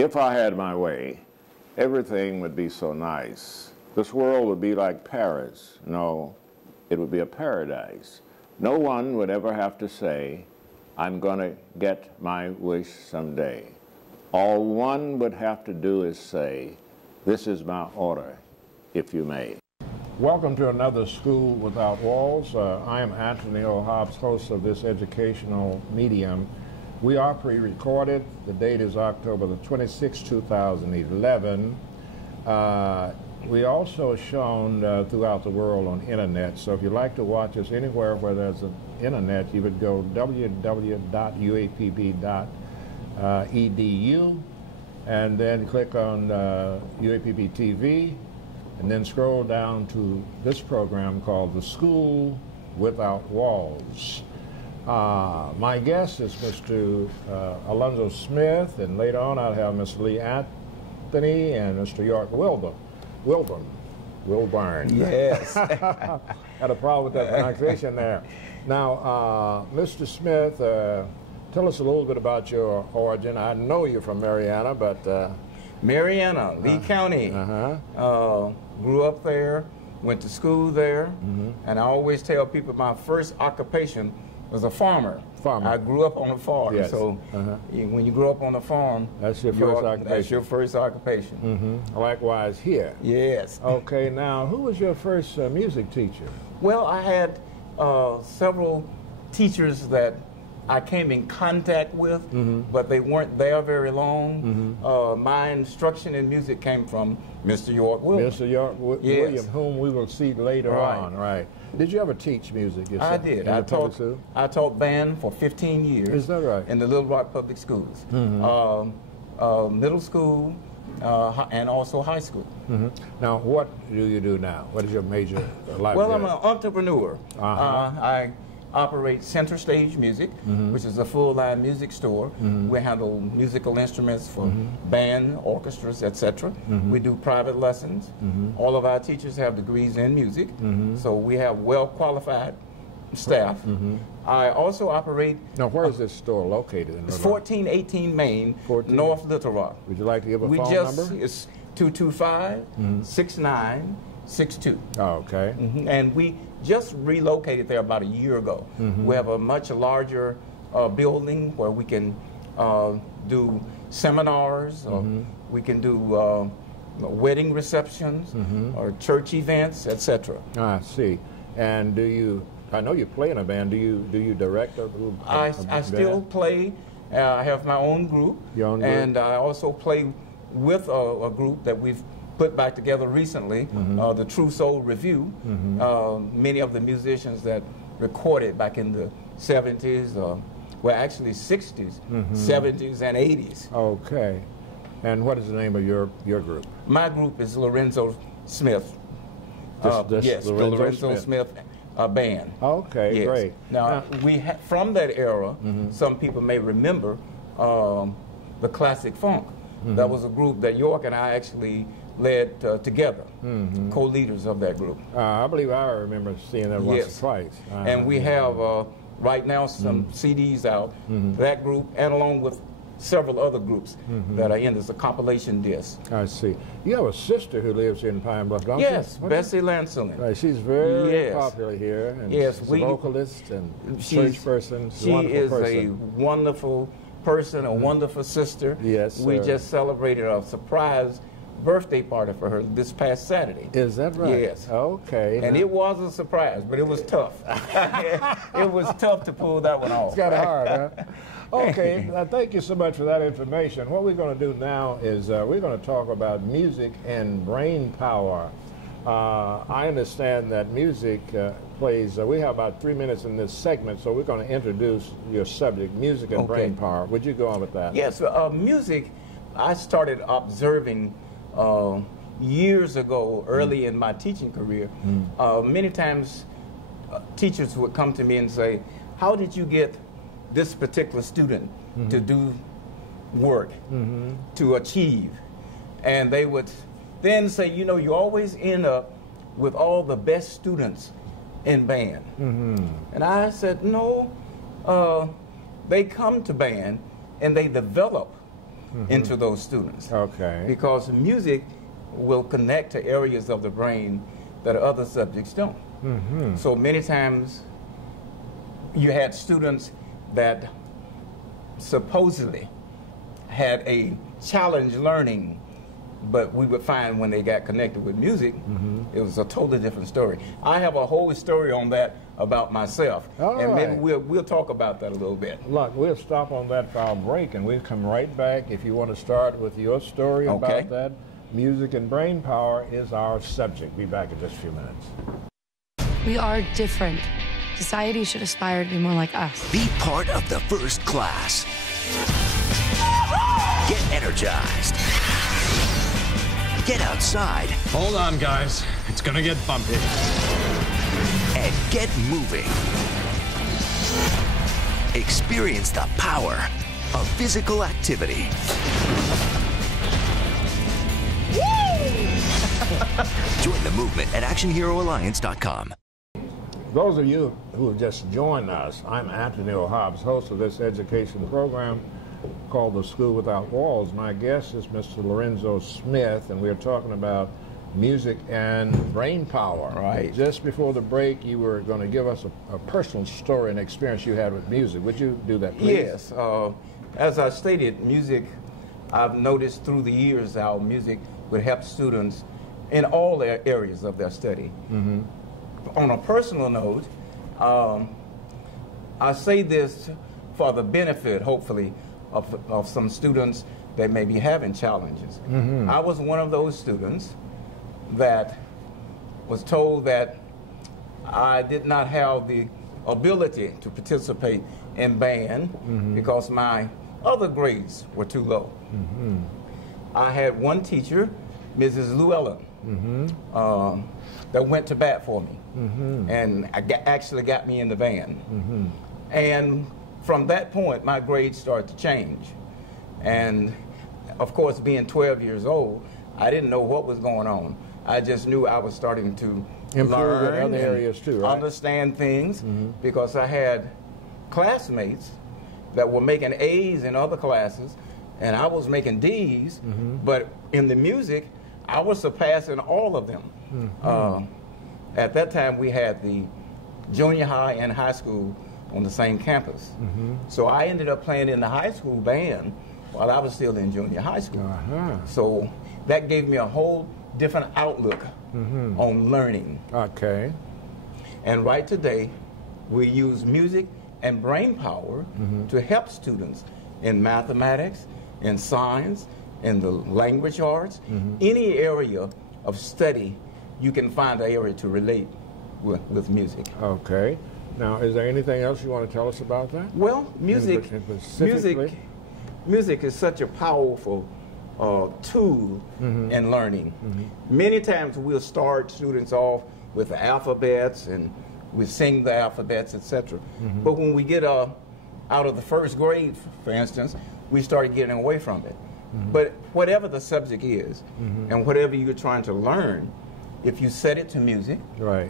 If I had my way, everything would be so nice. This world would be like Paris. No, it would be a paradise. No one would ever have to say, I'm going to get my wish someday. All one would have to do is say, this is my order, if you may. Welcome to another School Without Walls. I am Anthony O. Hobbs, host of this educational medium. We are pre-recorded. The date is October the 26th, 2011. We also shown throughout the world on internet, so if you'd like to watch us anywhere where there's an internet, you would go www.uapb.edu and then click on UAPB TV and then scroll down to this program called The School Without Walls. My guest is Mr. Lorenzo Smith, and later on I'll have Mr. Lee Anthony and Mr. York Wilburn. Yes. Had a problem with that pronunciation there. Now, Mr. Smith, tell us a little bit about your origin. I know you're from Mariana, but... Mariana, Lee County. Grew up there, went to school there, and I always tell people my first occupation was a farmer. I grew up on a farm, yes. So when you grow up on a farm, that's your first occupation. That's your first occupation. Likewise here. Yes. Okay, now who was your first music teacher? Well, I had several teachers that I came in contact with, but they weren't there very long. My instruction in music came from Mr. York Williams. Mr. York Williams, whom we will see later on. Right. Did you ever teach music yourself? I did. I taught band for 15 years. Is that right? In the Little Rock Public Schools. Middle school and also high school. Now, what do you do now? What is your major life? Well, I'm an entrepreneur. I operate Center Stage Music, which is a full-line music store. We handle musical instruments for band, orchestras, etc. We do private lessons. All of our teachers have degrees in music, so we have well-qualified staff. I also operate... Now, where is this store located? It's 1418 Main, North Little Rock. Would you like to give a phone number? It's 225-6962. Okay. And we just relocated there about a year ago. We have a much larger building where we can do seminars, we can do wedding receptions, or church events, etc. I see. And do you, I know you play in a band, do you direct a group? I still play. I have my own group. Your own group? And I also play with a group that we've put back together recently, the True Soul Review. Many of the musicians that recorded back in the 70s, well actually 60s, 70s and 80s. Okay. And what is the name of your group? My group is Lorenzo Smith. Yes, the Lorenzo Smith Band. Okay, yes. Great. Now, from that era, some people may remember the Classic Funk. That was a group that York and I actually led together, co-leaders of that group. I believe I remember seeing that once or twice. And we have right now some CDs out, that group, and along with several other groups that are in this, a compilation disc. I see. You have a sister who lives here in Pine Bluff, don't you? Yes, Bessie Lancelin. Right, she's very popular here, and she's a vocalist and church person. She is a wonderful person, a wonderful sister. Yes, we just celebrated a surprise birthday party for her this past Saturday. Is that right? Yes. Okay. And it was a surprise, but it was tough. It was tough to pull that one off. It's kind of hard, huh? Okay, thank you so much for that information. What we're going to do now is we're going to talk about music and brain power. I understand that music plays, we have about 3 minutes in this segment, so we're going to introduce your subject, music and brain power. Would you go on with that? Yes, music, I started observing years ago, early in my teaching career. Many times teachers would come to me and say, how did you get this particular student to do work, to achieve? And they would then say, you know, you always end up with all the best students in band. And I said, no, they come to band and they develop into those students. Okay. Because music will connect to areas of the brain that other subjects don't. So many times you had students that supposedly had a challenge learning, but we would find when they got connected with music, it was a totally different story. I have a whole story on that about myself, and maybe we'll talk about that a little bit. Look, we'll stop on that for our break, and we'll come right back. If you want to start with your story about that, music and brain power is our subject. Be back in just a few minutes. We are different. Society should aspire to be more like us. Be part of the first class. Get energized. Get outside. Hold on, guys. It's gonna get bumpy. And get moving. Experience the power of physical activity. Join the movement at ActionHeroAlliance.com. Those of you who have just joined us, I'm Anthony O'Hobbs, host of this education program called The School Without Walls. My guest is Mr. Lorenzo Smith, and we're talking about music and brain power. Right. Just before the break, you were going to give us a personal story and experience you had with music. Would you do that, please? Yes. As I stated, music, I've noticed through the years how music would help students in all areas of their study. On a personal note, I say this for the benefit, hopefully, of some students that may be having challenges. I was one of those students that was told that I did not have the ability to participate in band because my other grades were too low. I had one teacher, Mrs. Llewellyn, that went to bat for me. And actually got me in the band. And from that point, my grades started to change. And of course, being 12 years old, I didn't know what was going on. I just knew I was starting to improve learn in other areas too, right? Understand things, because I had classmates that were making A's in other classes, and I was making D's, but in the music, I was surpassing all of them. At that time, we had the junior high and high school on the same campus. So I ended up playing in the high school band while I was still in junior high school. So that gave me a whole different outlook on learning. Okay. And right today, we use music and brain power to help students in mathematics, in science, in the language arts, any area of study. You can find an area to relate with music. Okay. Now, is there anything else you want to tell us about that? Well, music is such a powerful tool in learning. Many times we'll start students off with the alphabets and we sing the alphabets, etc. But when we get out of the first grade, for instance, we start getting away from it. But whatever the subject is and whatever you're trying to learn, if you set it to music,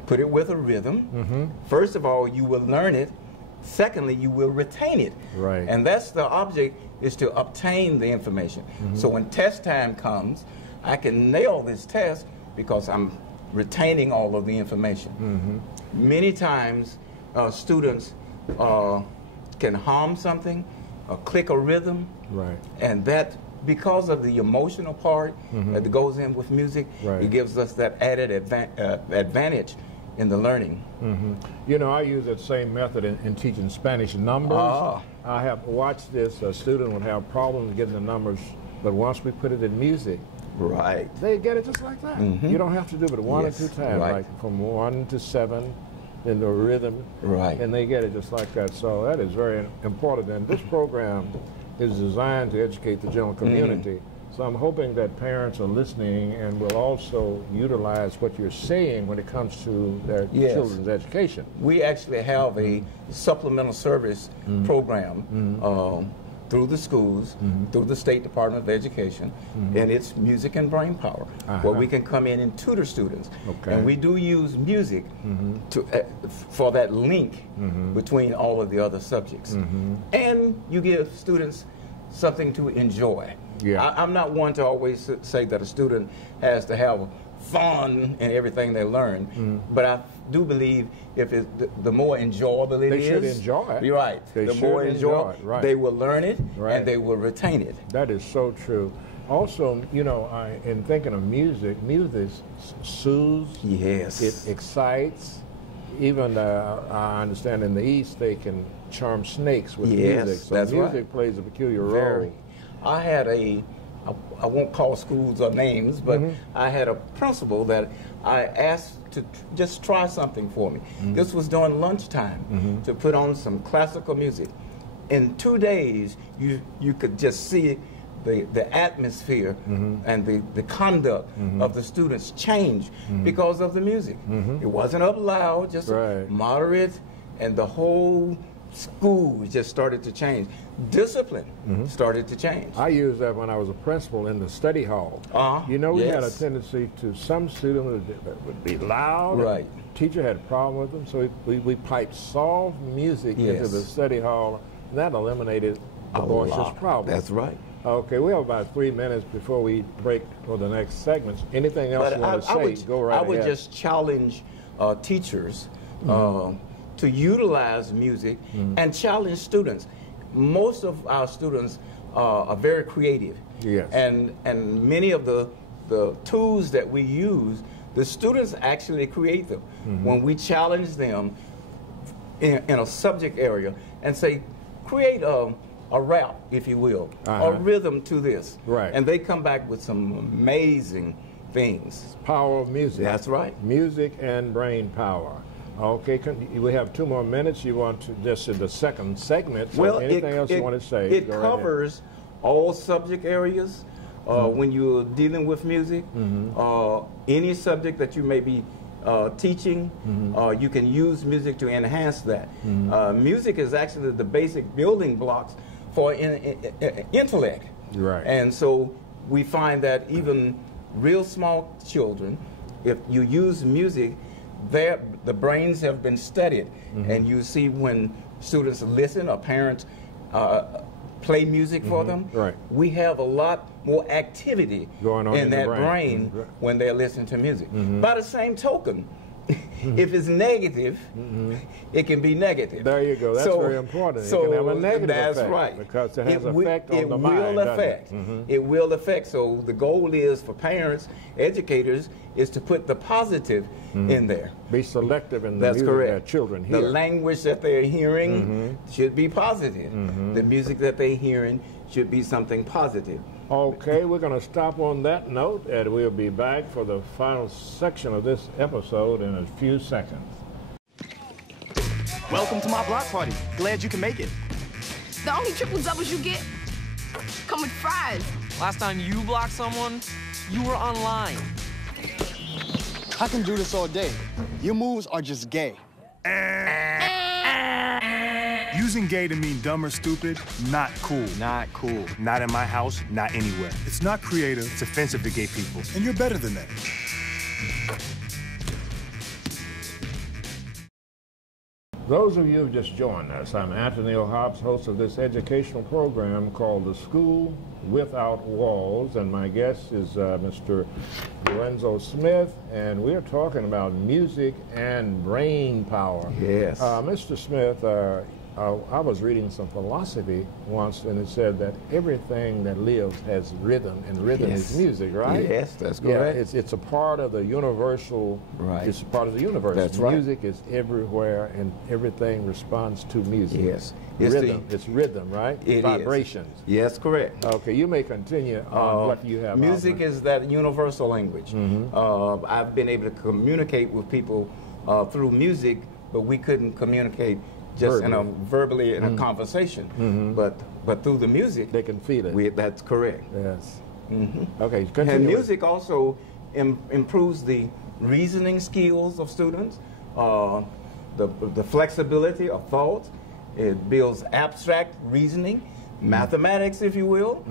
put it with a rhythm, first of all, you will learn it. Secondly, you will retain it. And that's the object, is to obtain the information. So when test time comes, I can nail this test because I'm retaining all of the information. Many times, students can hum something, click a rhythm, and that, because of the emotional part that goes in with music, it gives us that added advantage in the learning. You know, I use that same method in teaching Spanish numbers. I have watched this. A student would have problems getting the numbers, but once we put it in music, they get it just like that. You don't have to do it one or two times, like from 1 to 7 in the rhythm, and they get it just like that. So that is very important. And this program is designed to educate the general community. So I'm hoping that parents are listening and will also utilize what you're saying when it comes to their children's education. We actually have a supplemental service program through the schools, through the State Department of Education, and it's music and brain power, where we can come in and tutor students. And we do use music for that link between all of the other subjects. And you give students something to enjoy. Yeah. I'm not one to always say that a student has to have fun in everything they learn, but I do believe if the more enjoyable it is, they should enjoy it. You're right. They the should more enjoy it, right. they will learn it, Right. and they will retain it. That is so true. Also, you know, in thinking of music, music soothes. Yes. It excites. Even I understand in the East they can charm snakes with Yes, music. So that's music right. plays a peculiar Very. role. I had I won't call schools or names, but I had a principal that I asked to just try something for me. This was during lunchtime, to put on some classical music. In 2 days, you could just see the atmosphere and the conduct of the students change because of the music. It wasn't up loud, just Right. moderate, and the whole school just started to change. Discipline started to change. I used that when I was a principal in the study hall. You know, we had a tendency to some students that would be loud. Right. Teacher had a problem with them, so we piped soft music into the study hall. And that eliminated the boisterous problem. That's right. Okay, we have about 3 minutes before we break for the next segments. Anything else you want to say? Go right ahead. I would just challenge teachers to utilize music and challenge students. Most of our students are very creative. Yes. And many of the tools that we use, the students actually create them. When we challenge them in a subject area and say, create a rap, if you will, a rhythm to this. Right. And they come back with some amazing things. Power of music. That's right. Music and brain power. Okay, we have 2 more minutes. You want to just in the second segment. So anything else you want to say? It go right covers all subject areas when you're dealing with music. Any subject that you may be teaching, you can use music to enhance that. Music is actually the basic building blocks for intellect. Right. And so we find that even real small children, if you use music, the brains have been studied, and you see when students listen or parents play music for them, right. we have a lot more activity going on in that brain when they're listening to music. By the same token, if it's negative, it can be negative. There you go. That's very important. It can have a negative that's effect. Right. Because it has effect on the mind. It will affect. It will affect. So the goal is for parents, educators, is to put the positive in there. Be selective in the music that children hear. The language that they're hearing should be positive. The music that they're hearing should be something positive. Okay, we're going to stop on that note, and we'll be back for the final section of this episode in a few seconds. Welcome to my block party. Glad you can make it. The only triple doubles you get come with fries. Last time you blocked someone, you were online. I can do this all day. Your moves are just gay. Using gay to mean dumb or stupid, not cool. Not cool. Not in my house, not anywhere. It's not creative, it's offensive to gay people. And you're better than that. Those of you who just joined us, I'm Anthony O'Hobbs, host of this educational program called The School Without Walls, and my guest is Mr. Lorenzo Smith, and we're talking about music and brain power. Yes. Mr. Smith, I was reading some philosophy once, and it said that everything that lives has rhythm, and rhythm is music, right? Yes, that's correct. Yeah, it's a part of the universal. Right. It's a part of the universe. That's right. Music is everywhere, and everything responds to music. Yes. It's rhythm, right? It Vibrations. is. Yes, correct. Okay, you may continue on what you have. Music is that universal language. I've been able to communicate with people through music, but we couldn't communicate just verbally in a conversation. But through the music, they can feel it. That's correct. Yes. Okay, continue. And music also improves the reasoning skills of students, the flexibility of thought. It builds abstract reasoning, mathematics, if you will.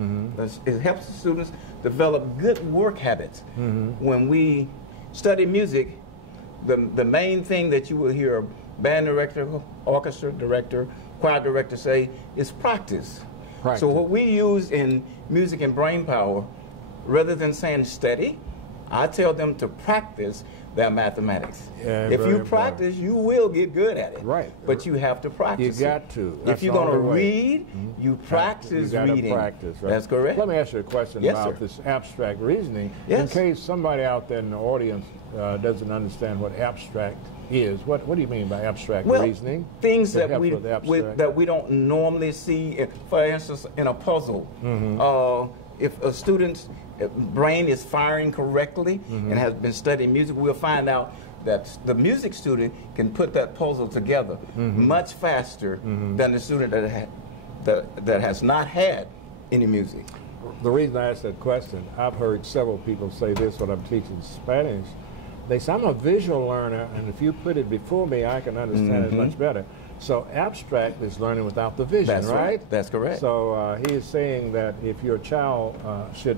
It helps the students develop good work habits. When we study music, the main thing that you will hear a band director, orchestra director, choir director say is practice. So what we use in music and brain power, rather than saying study, I tell them to practice their mathematics. Yeah, if you very practice, you will get good at it. Right. But you have to practice. You got to. That's if you're the going to only way. read, you practice you reading. Practice, right? That's correct. Let me ask you a question Yes, about sir. this abstract reasoning. Yes. In case somebody out there in the audience doesn't understand what abstract is, what do you mean by abstract reasoning? Things It that helps we with abstract. that we don't normally see. For instance, in a puzzle, if a student's brain is firing correctly and has been studying music, we'll find out that the music student can put that puzzle together much faster than the student that has not had any music. The reason I asked that question, I've heard several people say this when I'm teaching Spanish. They say, I'm a visual learner, and if you put it before me, I can understand it much better. So abstract is learning without the vision, That's right? That's correct. So he is saying that if your child should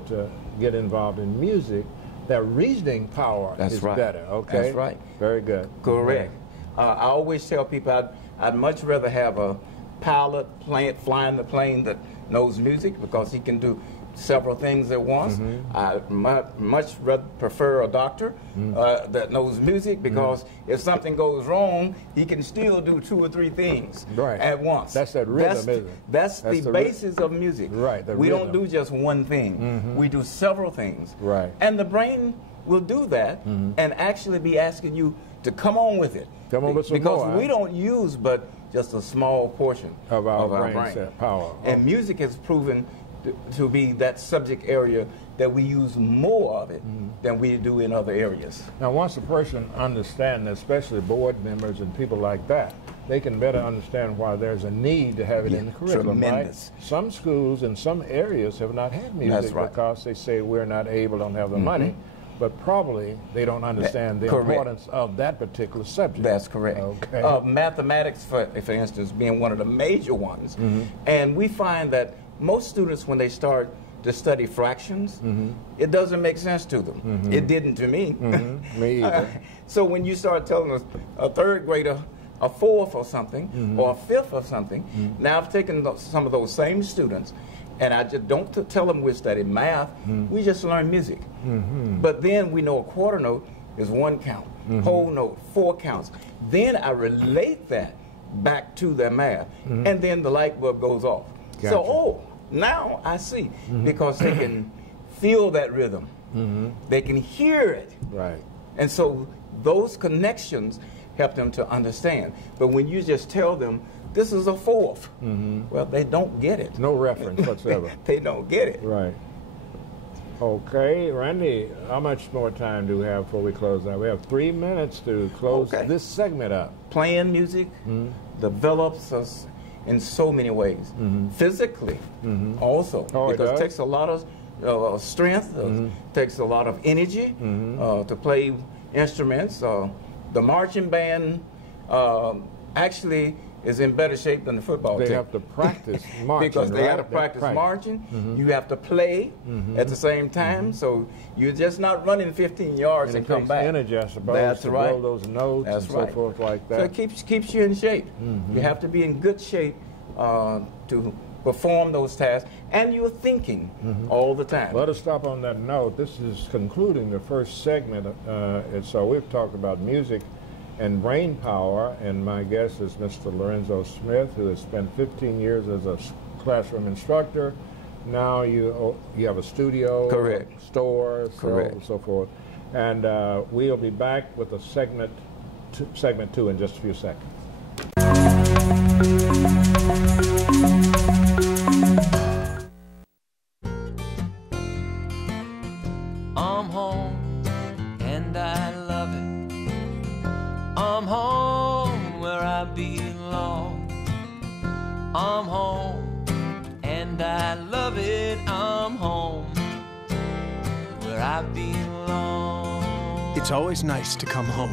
get involved in music, their reasoning power is better, okay? That's right. Very good. Correct. I always tell people I'd much rather have a pilot flying the plane that knows music, because he can do several things at once. I much rather prefer a doctor that knows music, because if something goes wrong, he can still do 2 or 3 things at once. That's that rhythm, isn't it? That's the basis of music. Right. We don't do just one thing. We do several things. Right. And the brain will do that and actually be asking you to come on with it. Come on with some because more, we don't use but just a small portion of our brain set power. And music has proven to be that subject area that we use more of it than we do in other areas. Now, once a person understands, especially board members and people like that, they can better understand why there's a need to have it in the curriculum. Tremendous. Right? Some schools in some areas have not had music because they say we're not able, don't have the money, but probably they don't understand the importance of that particular subject. That's correct. Okay. Mathematics, for instance, being one of the major ones, and we find that most students, when they start to study fractions, it doesn't make sense to them. It didn't to me. Me either. So when you start telling a third grader a fourth or something, or a fifth or something, now I've taken some of those same students, and I just don't tell them we're studying math, we just learn music. But then we know a quarter note is 1 count, whole note, 4 counts. Then I relate that back to their math, and then the light bulb goes off. Gotcha. So, now I see, because they can feel that rhythm. They can hear it. Right. And so those connections help them to understand. But when you just tell them, this is a fourth, well, they don't get it. No reference whatsoever. They don't get it. Right. Okay, Randy, how much more time do we have before we close out? We have 3 minutes to close this segment up. Playing music develops us in so many ways. Physically, also, because it takes a lot of strength, takes a lot of energy to play instruments. The marching band actually is in better shape than the football team. They have to practice marching, because they have to practice marching. You have to play at the same time, so you're just not running 15 yards and come back. Energy, I suppose, That's to right. blow those notes and so forth like that. So it keeps you in shape. You have to be in good shape to perform those tasks, and you're thinking all the time. Let us stop on that note. This is concluding the first segment, and so we've talked about music and brain power, and my guest is Mr. Lorenzo Smith, who has spent 15 years as a classroom instructor. Now you have a studio, store, so forth. And we'll be back with a segment 2 in just a few seconds. I'm home and I love it. I'm home where I belong. I'm home and I love it. I'm home where I belong. It's always nice to come home,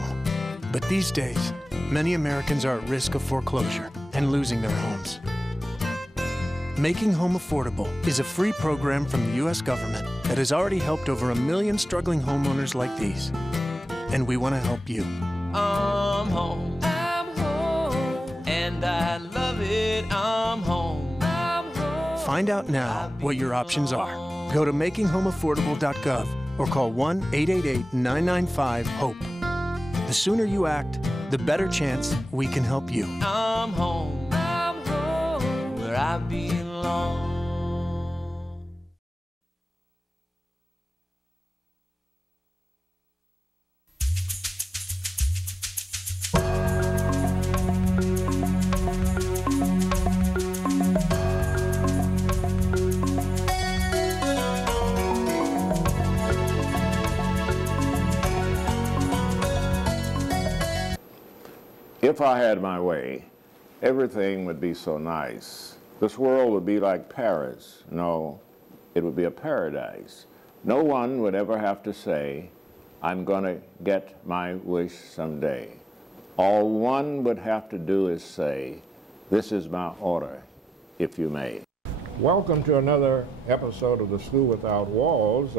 but these days, many Americans are at risk of foreclosure and losing their homes. Making Home Affordable is a free program from the U.S. government that has already helped over 1 million struggling homeowners like these. And we want to help you. I'm home. I'm home. And I love it. I'm home. I'm home. Find out now what your options are. Go to makinghomeaffordable.gov or call 1-888-995-HOPE. The sooner you act, the better chance we can help you. I'm home where I belong. If I had my way, everything would be so nice. This world would be like Paris. No, it would be a paradise. No one would ever have to say, I'm going to get my wish someday. All one would have to do is say, this is my order, if you may. Welcome to another episode of The School Without Walls.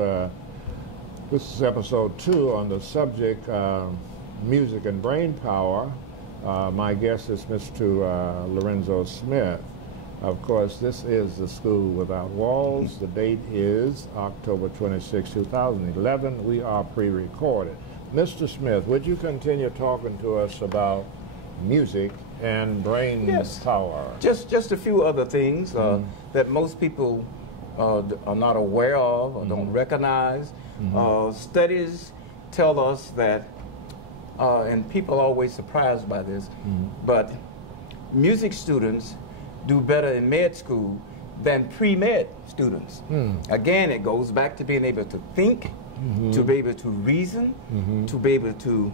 This is episode 2 on the subject music and brain power. My guest is Mr. Lorenzo Smith. Of course, this is The School Without Walls. The date is October 26, 2011. We are pre-recorded. Mr. Smith, would you continue talking to us about music and brain power? Just a few other things that most people are not aware of or don't recognize. Studies tell us that and people are always surprised by this, but music students do better in med school than pre-med students. Again, it goes back to being able to think, to be able to reason, to be able to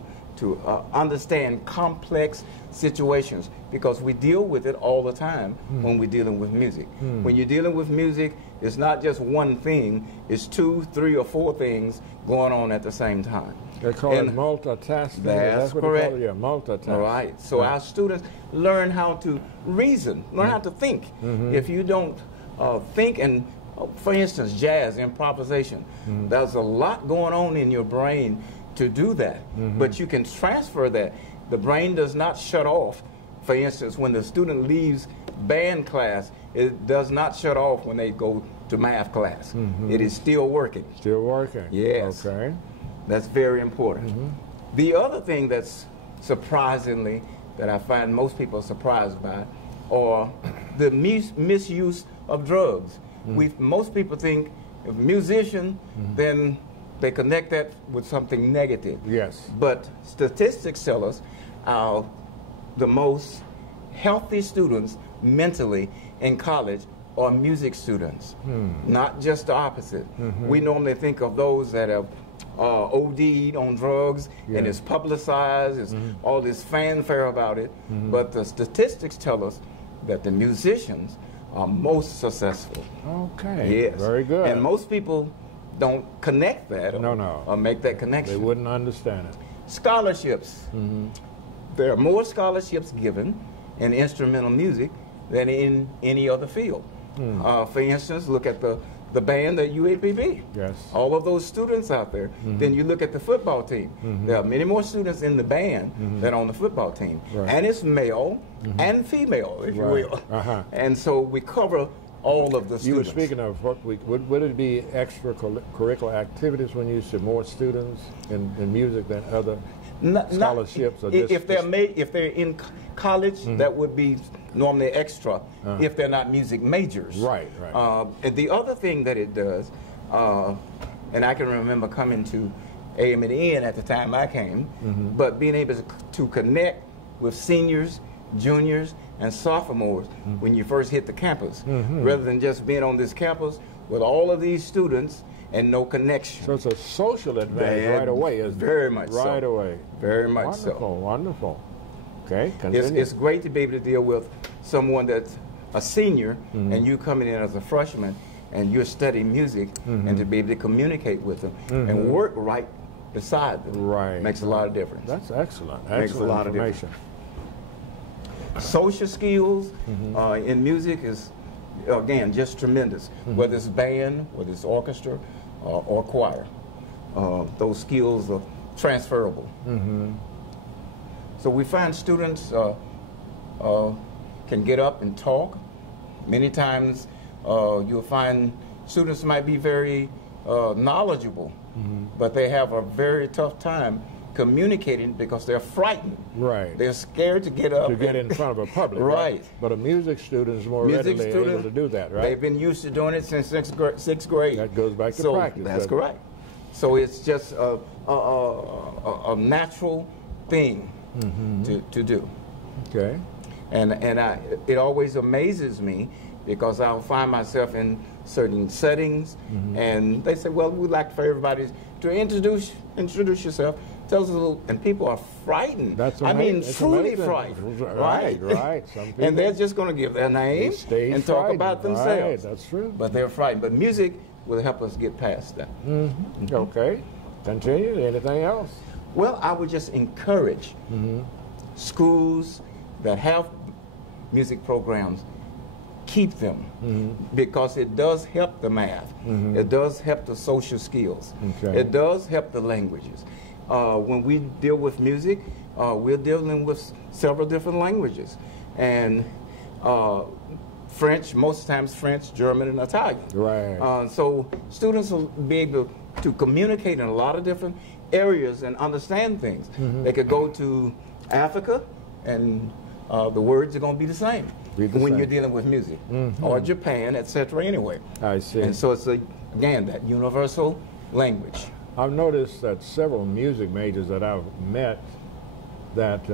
understand complex situations, because we deal with it all the time when we're dealing with music. When you're dealing with music, it's not just one thing, it's 2, 3, or 4 things going on at the same time. They call it multitasking. That's correct. Yeah, multitasking. All right. So our students learn how to reason, learn how to think. If you don't think, and for instance, jazz, improvisation, there's a lot going on in your brain to do that. But you can transfer that. The brain does not shut off. For instance, when the student leaves band class, it does not shut off when they go to math class. It is still working. Still working. Yes. Okay. That's very important. The other thing that's surprisingly, that I find most people are surprised by, are the misuse of drugs. Most people think if musician, then they connect that with something negative. Yes. But statistics tell us the most healthy students mentally in college are music students, not just the opposite. We normally think of those that have OD'd on drugs and it's publicized, it's all this fanfare about it, but the statistics tell us that the musicians are most successful. Okay, yes. Very good. And most people don't connect that or make that connection. They wouldn't understand it. Scholarships. There are more scholarships given in instrumental music than in any other field. For instance, look at the band at UAPB. Yes. All of those students out there. Then you look at the football team. There are many more students in the band than on the football team. Right. And it's male and female, if you will. And so we cover all of the students. You were speaking of, would it be extracurricular activities when you said more students in music than other scholarships? Or if they're in college, that would be normally extra if they're not music majors. Right. And the other thing that it does, and I can remember coming to AM&N at the time I came, but being able to connect with seniors, juniors, and sophomores when you first hit the campus, rather than just being on this campus with all of these students and no connection. So it's a social advantage right away, isn't it? Very much so. Right away. Very much so. Wonderful, wonderful. Okay, continue. It's great to be able to deal with someone that's a senior and you coming in as a freshman and you're studying music and to be able to communicate with them and work right beside them. Right. Makes a lot of difference. That's excellent. Makes a lot of difference. Social skills in music is, again, just tremendous. Whether it's band, whether it's orchestra, or choir. Those skills are transferable. So we find students can get up and talk. Many times You'll find students might be very knowledgeable, but they have a very tough time communicating because they're frightened. Right. They're scared to get up. To get in front of a public. Right. But a music student is more readily able to do that, right? They've been used to doing it since sixth grade. That goes back to practice. That's correct. So it's just a natural thing to do. Okay. And it always amazes me because I'll find myself in certain settings, and they say, well, we'd like for everybody to introduce yourself. Tell us a little, and people are frightened. That's I mean, amazing. truly frightened. Right. Some people, and they're just going to give their name and talk about themselves. Right, that's true. But they're frightened. But music will help us get past that. Okay. Continue. Anything else? Well, I would just encourage schools that have music programs, keep them, because it does help the math. It does help the social skills. Okay. It does help the languages. When we deal with music, we're dealing with several different languages. And French, most times French, German, and Italian. Right. So students will be able to communicate in a lot of different areas and understand things. They could go to Africa, and the words are going to be the same when you're dealing with music, or Japan, etc. Anyway. I see. And so it's, again, that universal language. I've noticed that several music majors that I've met that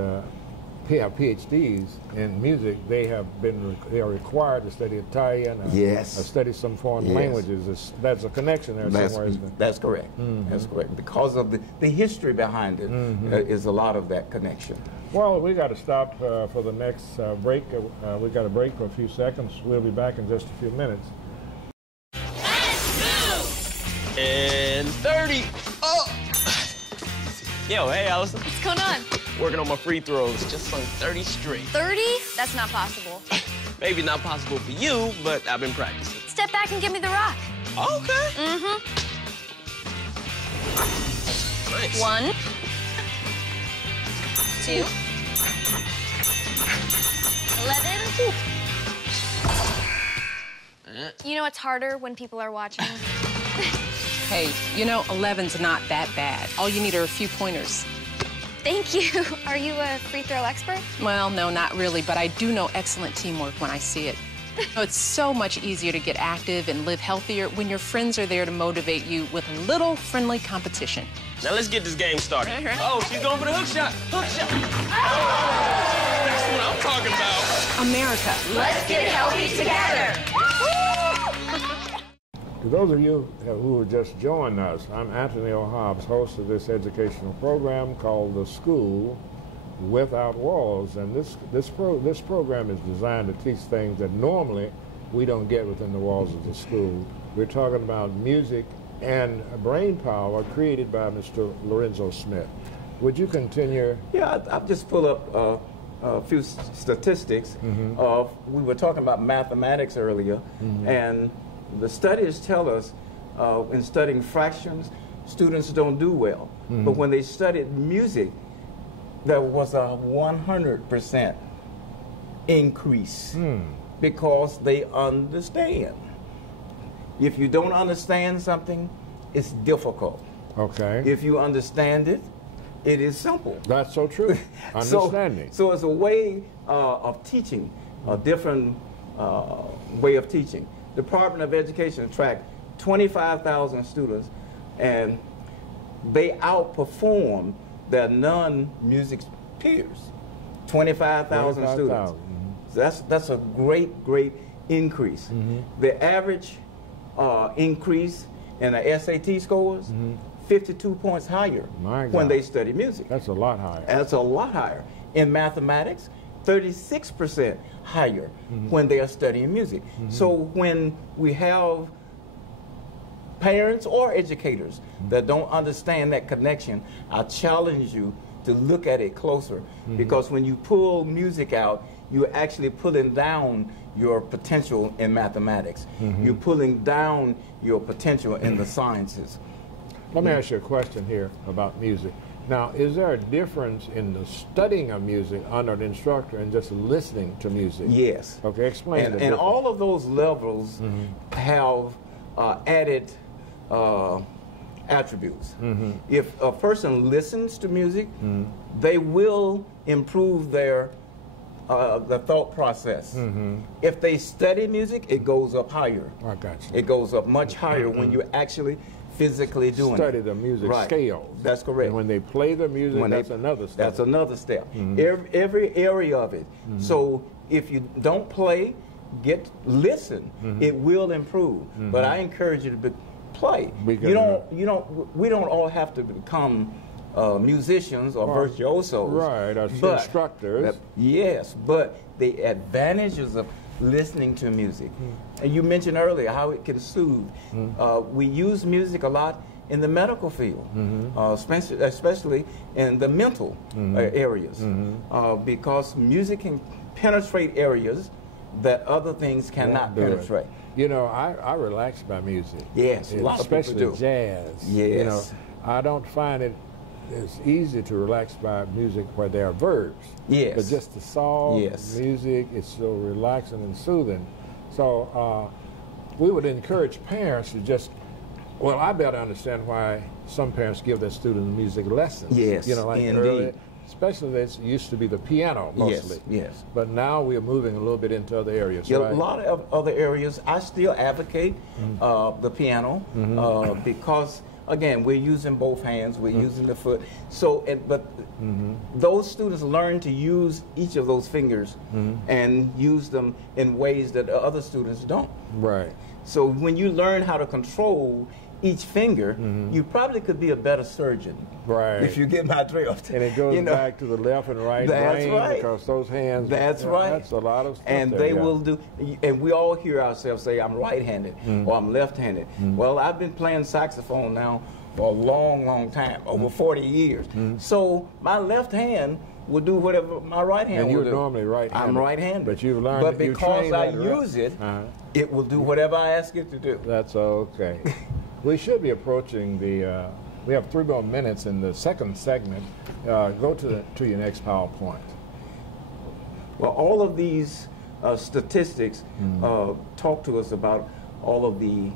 have PhDs in music, they are required to study Italian or study some foreign languages. That's a connection there somewhere, isn't it? That's correct. That's correct. Because of the history behind it is a lot of that connection. Well, we got to stop for the next break. We got to break for a few seconds. We'll be back in just a few minutes. And 30. Oh! Yo, hey, Allison. What's going on? Working on my free throws. Just sung 30 straight. 30? That's not possible. Maybe not possible for you, but I've been practicing. Step back and give me the rock. Okay. Nice. 1, 2, 11. You know it's harder when people are watching. Hey, you know, 11's not that bad. All you need are a few pointers. Thank you. Are you a free throw expert? Well, no, not really, but I do know excellent teamwork when I see it. It's so much easier to get active and live healthier when your friends are there to motivate you with a little friendly competition. Now let's get this game started. Oh, she's going for the hook shot. Hook shot. Oh, that's what I'm talking about. America. Let's get healthy together. To those of you who have just joined us, I'm Anthony O'Hobbs, host of this educational program called The School Without Walls. And this program is designed to teach things that normally we don't get within the walls of the school. We're talking about music and brain power created by Mr. Lorenzo Smith. Would you continue? Yeah, I've just pulled up a few statistics. We were talking about mathematics earlier, and the studies tell us in studying fractions, students don't do well. But when they studied music, there was a 100% increase because they understand. If you don't understand something, it's difficult. Okay. If you understand it, it is simple. That's so true. Understanding. So it's a way of teaching, a different way of teaching. Department of Education tracked 25,000 students, and they outperformed their non-music peers. 25,000 students. That's a great increase. The average increase in the SAT scores, 52 points higher when they study music. That's a lot higher. That's a lot higher. In mathematics, 36% higher when they are studying music. So when we have parents or educators that don't understand that connection, I challenge you to look at it closer, because when you pull music out, you're actually pulling down your potential in mathematics. You're pulling down your potential in the sciences. Let me ask you a question here about music. Now, is there a difference in the studying of music under an instructor and just listening to music? Yes. Okay, explain and, the and difference. all of those levels have added attributes. If a person listens to music, they will improve their the thought process. If they study music, it goes up higher. I got you. It goes up much higher when you're actually physically doing Study it. the music Right. scales. That's correct. And when they play the music, that's another step. That's another step. Every area of it. So if you don't play, listen. It will improve. But I encourage you to play. We don't all have to become musicians or virtuosos. Right, or instructors. Yes, but the advantages of listening to music. And you mentioned earlier how it can soothe. We use music a lot in the medical field, especially in the mental areas, because music can penetrate areas that other things cannot penetrate. You know, I relax by music. Yes, a lot of people do. Especially jazz. Yes. You know, I don't find it as easy to relax by music where there are verbs. Yes. But just the song, Yes. music, it's so relaxing and soothing. So we would encourage parents to just, well, I better understand why some parents give their students music lessons. Yes, You know, like indeed. earlier, especially this used to be the piano mostly. Yes. But now we're moving a little bit into other areas. Yeah, right? a lot of other areas. I still advocate the piano because, again, we're using both hands, we're using the foot. So, but those students learn to use each of those fingers and use them in ways that other students don't. Right. So when you learn how to control each finger, you probably could be a better surgeon. Right. If you get my drift. And it goes back to the left and right brain because those hands. That's right. That's a lot of stuff. And they will do. And we all hear ourselves say, "I'm right-handed" or "I'm left-handed." Well, I've been playing saxophone now for a long, long time, over 40 years. So my left hand will do whatever my right hand will do. And you're normally right-handed. I'm right-handed. But you've learned. But because I use it, it will do whatever I ask it to do. That's okay. We should be approaching the. We have 3 more minutes in the second segment. Go to your next PowerPoint. Well, all of these statistics talk to us about all of the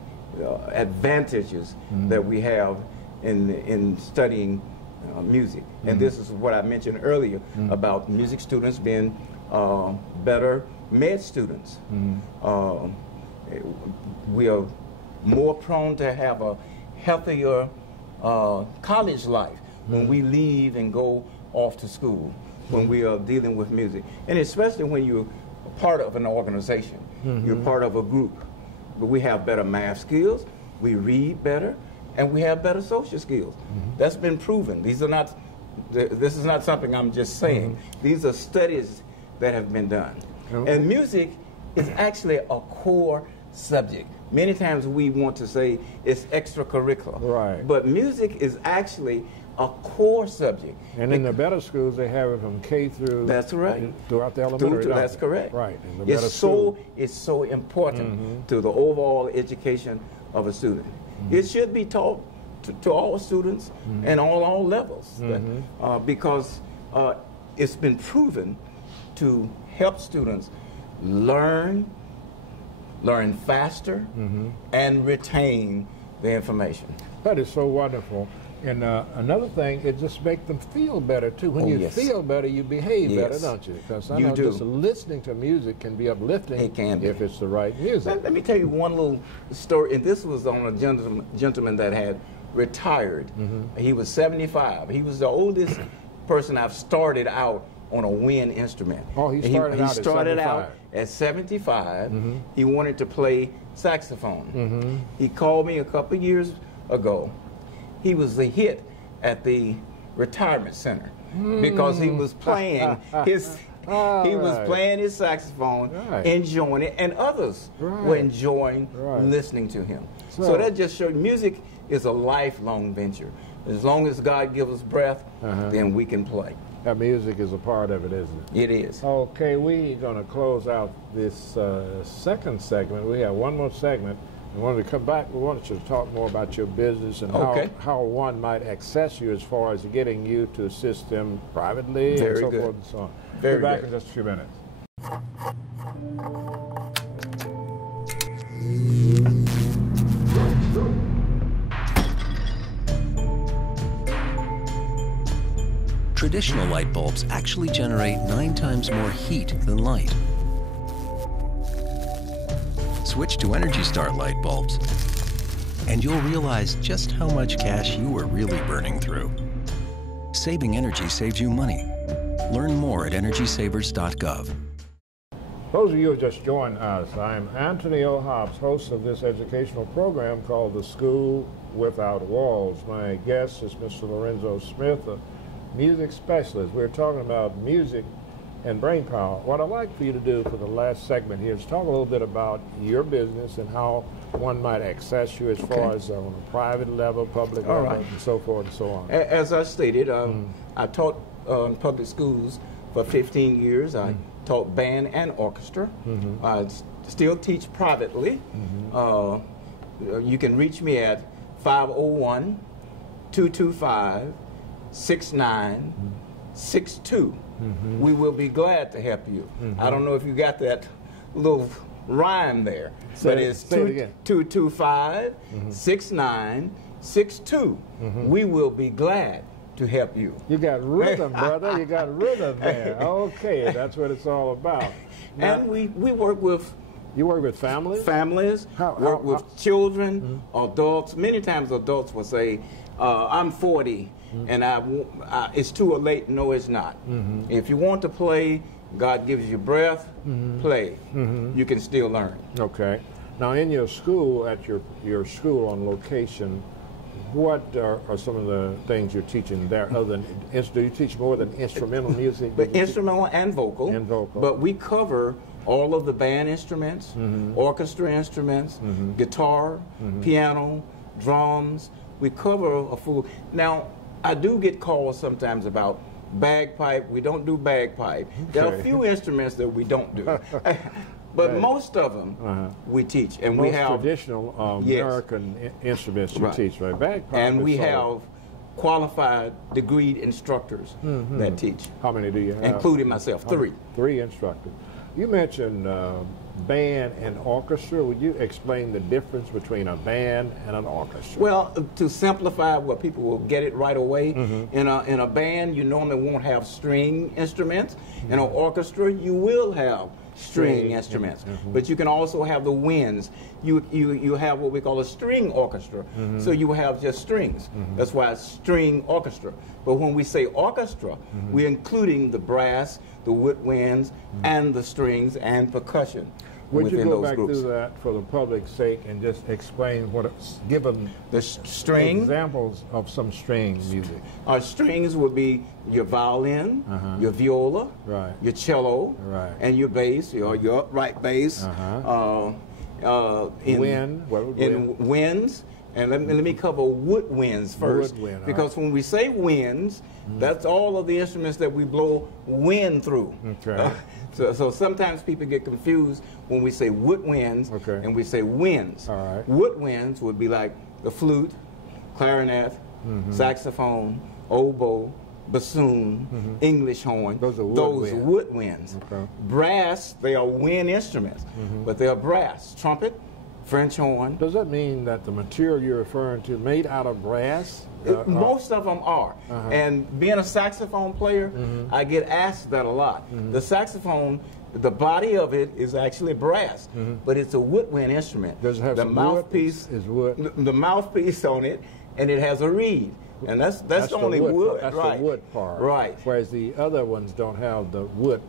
advantages that we have in studying music. And this is what I mentioned earlier about music students being better med students. We are more prone to have a healthier college life when we leave and go off to school, when we are dealing with music. And especially when you're part of an organization, you're part of a group. But we have better math skills, we read better, and we have better social skills. That's been proven. These are not, this is not something I'm just saying. These are studies that have been done. And music is actually a core subject. Many times we want to say it's extracurricular. Right. But music is actually a core subject. And in the better schools, they have it from K through. That's right. Throughout the elementary. That's correct. Right. It's so important to the overall education of a student. It should be taught to all students and all levels because it's been proven to help students learn faster and retain the information. That is so wonderful. And another thing, it just makes them feel better too. When you feel better, you behave better, don't you? Because I know just listening to music can be uplifting. It can be. If it's the right music. Let me tell you one little story, and this was on a gentleman that had retired. He was 75. He was the oldest person I've started out on a wind instrument. Oh, he started out at 75. He wanted to play saxophone. He called me a couple years ago. He was a hit at the retirement center because he was playing his playing his saxophone, enjoying it, and others were enjoying listening to him. So that just shows music is a lifelong venture. As long as God gives us breath, then we can play. That music is a part of it, isn't it? It is. Okay, we're going to close out this second segment. We have one more segment When we come back, we wanted you to talk more about your business and how one might access you as far as getting you to assist them privately and so forth and so on. We'll be back in just a few minutes. Traditional light bulbs actually generate 9 times more heat than light. Switch to Energy Star light bulbs, and you'll realize just how much cash you were really burning through. Saving energy saves you money. Learn more at EnergySavers.gov. Those of you who just joined us, I'm Anthony O. Hobbs, host of this educational program called The School Without Walls. My guest is Mr. Lorenzo Smith, a music specialist. We're talking about music and brain power. What I'd like for you to do for the last segment here is talk a little bit about your business and how one might access you as far as on a private level, public level, and so forth and so on. As I stated, I taught in public schools for 15 years. I taught band and orchestra. I still teach privately. You can reach me at 501-225-6962. We will be glad to help you. I don't know if you got that little rhyme there, but it's 225-6962. We will be glad to help you. You got rhythm, brother. You got rhythm there. Okay, that's what it's all about. Now, and we work with... You work with families? Families, work with children, adults. Many times adults will say, I'm 40 and it's too late. No, it's not. If you want to play, God gives you breath, play. You can still learn. Okay. Now in your school, at your school on location, what are some of the things you're teaching there other than, do you teach more than instrumental music? But instrumental and vocal. And vocal. But we cover all of the band instruments, orchestra instruments, guitar, piano, drums. We cover a full... Now, I do get calls sometimes about bagpipe. We don't do bagpipe. There are a few instruments that we don't do. But most of them we teach. And we have traditional American instruments you teach, right? Bagpipe. And we have qualified, degreed instructors that teach. How many do you have? Including myself, 3. 3 instructors. You mentioned band and orchestra. Would you explain the difference between a band and an orchestra? Well, to simplify where people will get it right away, in a band you normally won't have string instruments. In an orchestra you will have string instruments, but you can also have the winds. You have what we call a string orchestra, so you have just strings. That's why it's string orchestra. But when we say orchestra, we're including the brass, the woodwinds, and the strings and percussion. Would you go back through that for the public's sake and just explain give them the string examples of some string music? Our strings would be your violin, your viola, your cello, and your bass, your upright bass. In winds. And let me cover woodwinds first, because when we say winds, that's all of the instruments that we blow wind through. So sometimes people get confused when we say woodwinds and we say winds. Woodwinds would be like the flute, clarinet, saxophone, oboe, bassoon, English horn. Those are woodwinds. Brass, they are wind instruments, but they are brass. Trumpet, French horn. Does that mean that the material you're referring to made out of brass? Most of them are. And being a saxophone player, I get asked that a lot. The saxophone, the body of it is actually brass, but it's a woodwind instrument. Does it have the mouthpiece is wood? The mouthpiece on it, and it has a reed. And that's only wood. That's the wood part. Right. Whereas the other ones don't have the wood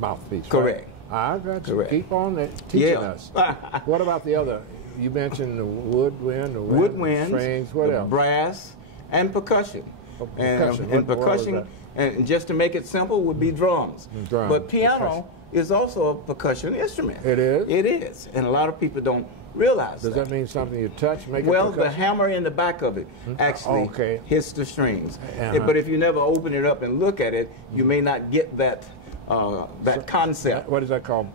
mouthpiece. Correct. Right? I got you. Keep on teaching us. What about the other? You mentioned the woodwind, strings. What else? Brass and percussion. Percussion. And percussion, and just to make it simple, would be drums. But piano is also a percussion instrument. It is? It is. And a lot of people don't realize Does that mean something you touch, make it Well, percussion? the hammer in the back of it actually hits the strings. But if you never open it up and look at it, you may not get that concept. What is that called?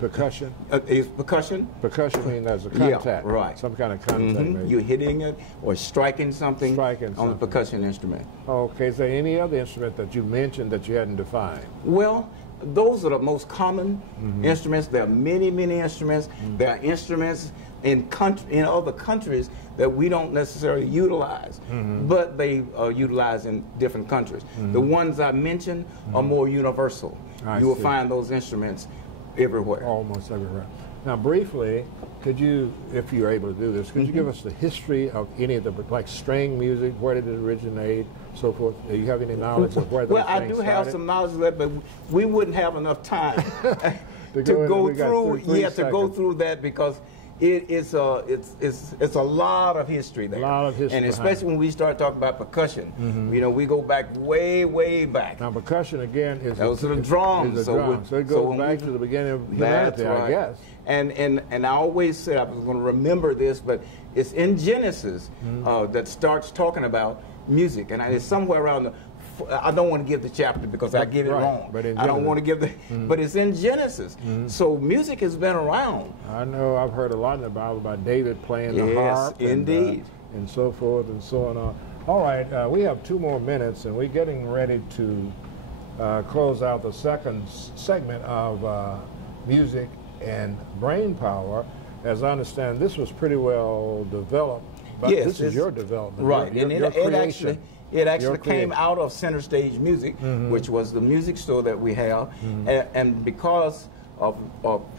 Percussion? Is percussion. Percussion means there's a contact. Yeah, right. Some kind of contact. Maybe. You're hitting it or striking something on the percussion instrument. Okay. Is there any other instrument that you mentioned that you hadn't defined? Well, those are the most common instruments. There are many, many instruments. There are instruments in other countries that we don't necessarily utilize, but they are utilized in different countries. The ones I mentioned are more universal. You will find those instruments everywhere. Almost everywhere. Now, briefly, could you, if you're able to do this, could you give us the history of any of the, like string music, where did it originate, so forth? Do you have any knowledge of where those Well, I things do have started? some knowledge of that, but we wouldn't have enough time to go through that because it's a lot of history there. A lot of history. And especially when we start talking about percussion, you know, we go back way, way back. Now, percussion again is those are the drums. So it goes back to the beginning of humanity, I guess. And I always said I was going to remember this, but it's in Genesis that starts talking about music, and it's somewhere around the. I don't want to give the chapter because I get it wrong. But I don't want to give the. But it's in Genesis, so music has been around. I know. I've heard a lot in the Bible about David playing the harp. Yes, indeed. And so forth and so on. All right, we have 2 more minutes, and we're getting ready to close out the second segment of music and brain power. As I understand, this was pretty well developed. But yes, this is your development, right? Your It actually came out of Center Stage Music, which was the music store that we have, and because of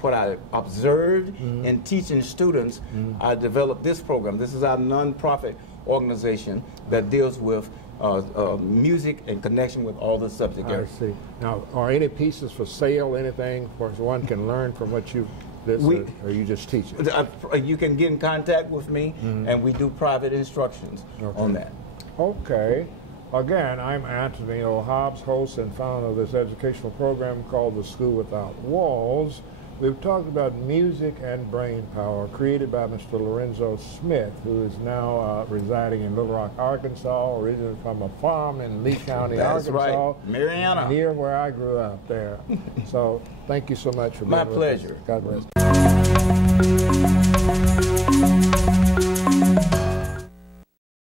what I observed in teaching students, I developed this program. This is our nonprofit organization that deals with music in connection with all the subject areas. I see. Now, are any pieces for sale, anything where one can learn from what you or you just teach it? You can get in contact with me, and we do private instructions on that. Okay. Again, I'm Anthony O. Hobbs, host and founder of this educational program called The School Without Walls. We've talked about music and brain power, created by Mr. Lorenzo Smith, who is now residing in Little Rock, Arkansas, originally from a farm in Lee County, Arkansas. Right. Mariana. Near where I grew up there. So thank you so much for being with us. My pleasure. God bless.